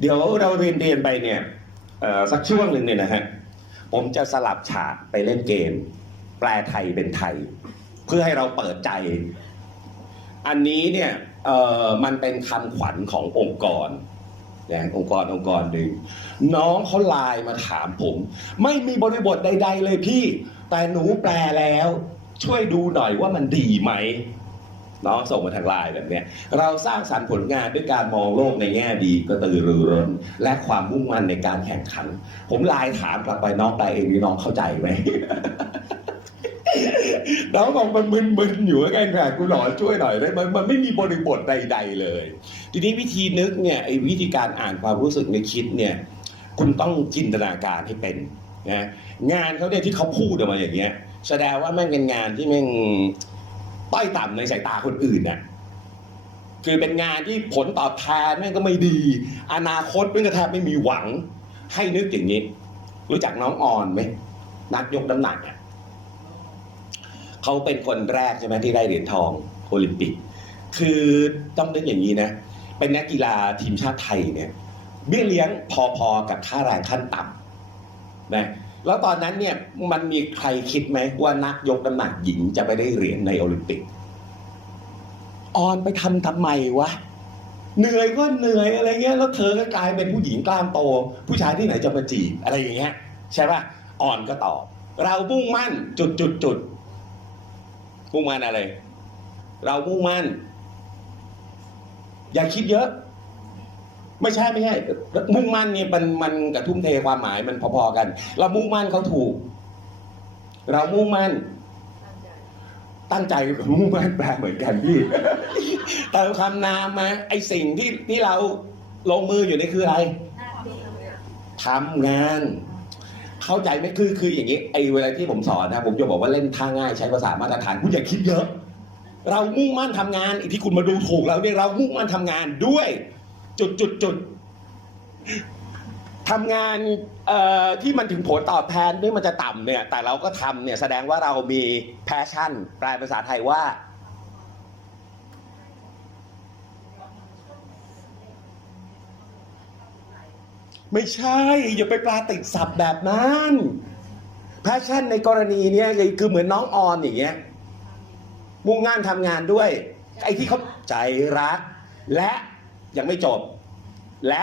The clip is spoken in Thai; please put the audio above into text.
เดี๋ยวเราเรียนเรียนไปเนี่ยสักช่วงหนึ่งเนี่ยนะฮะผมจะสลับฉากไปเล่นเกม แปลไทยเป็นไทย เพื่อให้เราเปิดใจ อันนี้เนี่ยมันเป็นคำขวัญขององค์กรนะองค์กรองค์กรหนึ่งน้องเขาไลน์มาถามผม ไม่มีบริบทใด ๆ เลยพี่ แต่หนูแปลแล้ว ช่วยดูหน่อยว่ามันดีไหม น้องส่งมาทางไลน์แบบเนี้ยเราสร้างสรรค์ผลงานด้วยการมองโลกในแง่ดีกระตือรือร้นและความมุ่งมั่นในการแข่งขัน ผมไลน์ถามกลับไปน้องแปเองนี่น้องเข้าใจไหมน้องบอกมันมึนๆอยู่ไงค่ะกูหลอช่วยหน่อยได้ไหมมันไม่มีบริบทใด ๆ เลย ทีนี้วิธีนึกเนี่ยไอ้วิธีการอ่านความรู้สึกในคิดเนี่ย คุณต้องจินตนาการให้เป็นนะงานเขาเนี่ยที่เขาพูดออกมาอย่างเงี้ย แสดงว่าแม่งเป็นงานที่แม่ง ต้อยต่ำในสายตาคนอื่นน่ะคือเป็นงานที่ผลตอบแทนแม่งก็ไม่ดี อนาคตแม่งก็แทบไม่มีหวัง ให้นึกอย่างนี้ รู้จักน้องออนไหมนักยกน้ำหนักอะเขาเป็นคนแรกใช่ไหมที่ได้เหรียญทองโอลิมปิก คือต้องนึกอย่างนี้นะ เป็นนักกีฬาทีมชาติไทยเนี่ยเบี้ยเลี้ยงพอๆกับค่าแรงขั้นต่ำ นะแล้วตอนนั้นเนี่ยมันมีใครคิดไหมว่านักยกน้ำหนักหญิงจะไปได้เหรียญในโอลิมปิก ออนไปทำทำไมวะเหนื่อยก็เหนื่อยอะไรเงี้ยแล้วเธอก็กลายเป็นผู้หญิงกล้ามโต ผู้ชายที่ไหนจะมาจีบอะไรอย่างเงี้ยใช่ป่ะอ่อนก็ตอบเรามุ่งมั่นจุดจุดจุดมุ่งมั่นอะไร เรามุ่งมั่น อย่าคิดเยอะ ไม่ใช่ไม่ใช่ มุ่งมั่นเนี่ยมันมันกับทุ่มเทความหมายมันพอๆกัน เรามุ่งมั่นเขาถูก เรามุ่งมั่น ตั้งใจกับมุ่งมั่นแปลเหมือนกันพี่เติมคำนามมาไอสิ่งที่ที่เราลงมืออยู่นี่คืออะไรทำงาน เข้าใจไหมคือคืออย่างนี้ไอเวลาที่ผมสอนนะผมจะบอกว่าเล่นท่าง่ายใช้ภาษามาตรฐานคุณอย่าคิดเยอะ เรามุ่งมั่นทำงานอีกที่คุณมาดูถูกเราเนี่ยเรามุ่งมั่นทำงานด้วย จุดจุดจุดทำงานที่มันถึงผลตอบแทนที่มันจะต่ำเนี่ย แต่เราก็ทำเนี่ยแสดงว่าเรามีแพชชั่น แปลภาษาไทยว่า ไม่ใช่ อย่าไปปลาติดสับแบบนั้นแพชชั่นในกรณีเนี้ยคือเหมือนน้องออนอย่างเงี้ยมุ่งงานทำงานด้วย ไอ้ที่เขาใจรักและ ยังไม่จบและ